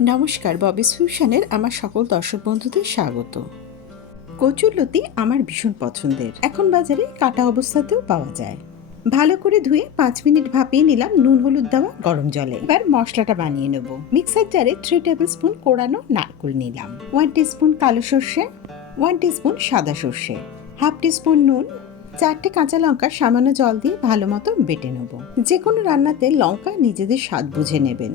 নমস্কার ববিস ফিউশনের আমার সকল দর্শক বন্ধুদের স্বাগত। কচুরলতি আমার ভীষণ পছন্দের। এখন বাজারে কাটা অবস্থাতেও পাওয়া যায়। ভালো করে ধুয়ে পাঁচ মিনিট ভাপিয়ে নিলাম নুন হলুদ দেওয়া গরম জলে। এবার মশলাটা বানিয়ে নেব। মিক্সার জারে থ্রি টেবিল স্পুন কোড়ানো নারকুল নিলাম। ওয়ান স্পুন কালো সর্ষে ওয়ান স্পুন সাদা সর্ষে হাফ স্পুন নুন, চারটে কাঁচা লঙ্কা সামান্য জল দিয়ে ভালো মতো বেটে নেব। যে কোনো রান্নাতে লঙ্কা নিজেদের স্বাদ বুঝে নেবেন।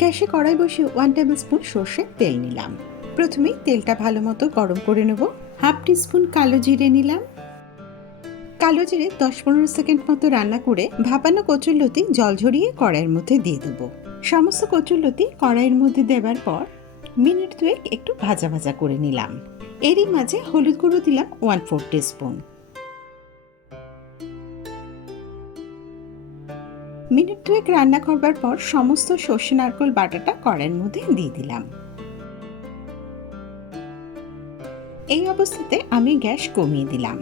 গ্যাসে কড়াই বসে ওয়ান টেবিল স্পুন সর্ষের তেল নিলাম। প্রথমেই তেলটা ভালো মতো গরম করে নেব। হাফ স্পুন কালো জিরে নিলাম। কালো জিরে দশ পনেরো সেকেন্ড মতো রান্না করে ভাপানো কচুরলতি জল ঝরিয়ে কড়াইয়ের মধ্যে দিয়ে দেবো। সমস্ত কচুরলতি কড়াইয়ের মধ্যে দেবার পর মিনিট দুয়েক একটু ভাজা ভাজা করে নিলাম। এরই মাঝে হলুদ গুঁড়ো দিলাম one four tea spoon minute দুয়েক রান্না করবার পর সমস্ত সর্ষে নারকোল বাটাটা কড়াইয়ের মধ্যে দিয়ে দিলাম। এই অবস্থাতে আমি গ্যাস কমিয়ে দিলাম।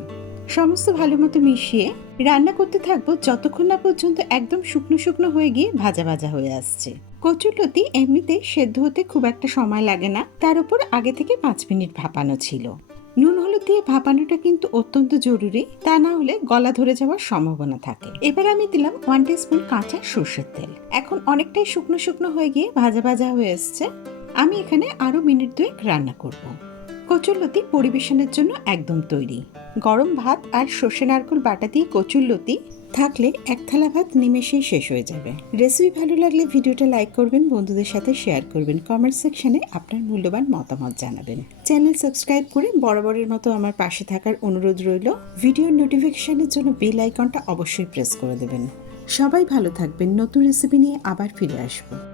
সমস্ত ভালো মতো মিশিয়ে রান্না করতে থাকব যতক্ষণ না পর্যন্ত একদম শুকনো শুকনো হয়ে গিয়ে ভাজা ভাজা হয়ে আসছে। কচুরলতি এমনিতেই সেদ্ধ হতে খুব একটা সময় লাগে না, তার উপর আগে থেকে পাঁচ মিনিট ভাপানো ছিল। নুন হলুদ দিয়ে ভাপানোটা কিন্তু অত্যন্ত জরুরি, তা না হলে গলা ধরে যাওয়ার সম্ভাবনা থাকে। এবার আমি দিলাম ওয়ান স্পুন কাঁচা সর্ষের তেল। এখন অনেকটাই শুকনো শুকনো হয়ে গিয়ে ভাজা ভাজা হয়ে এসছে। আমি এখানে আরও মিনিট দুয়েক রান্না করব। কচুরলতি পরিবেশনের জন্য একদম তৈরি। গরম ভাত আর সর্ষে নারকোল বাটা দিয়ে কচুরলতি থাকলে এক থালা ভাত নিমেষেই শেষ হয়ে যাবে। রেসিপি ভালো লাগলে ভিডিওটা লাইক করবেন, বন্ধুদের সাথে শেয়ার করবেন। কমেন্ট সেকশনে আপনার মূল্যবান মতামত জানাবেন। চ্যানেল সাবস্ক্রাইব করে বরাবরের মতো আমার পাশে থাকার অনুরোধ রইল। ভিডিওর নোটিফিকেশনের জন্য বেল আইকনটা অবশ্যই প্রেস করে দেবেন। সবাই ভালো থাকবেন। নতুন রেসিপি নিয়ে আবার ফিরে আসব।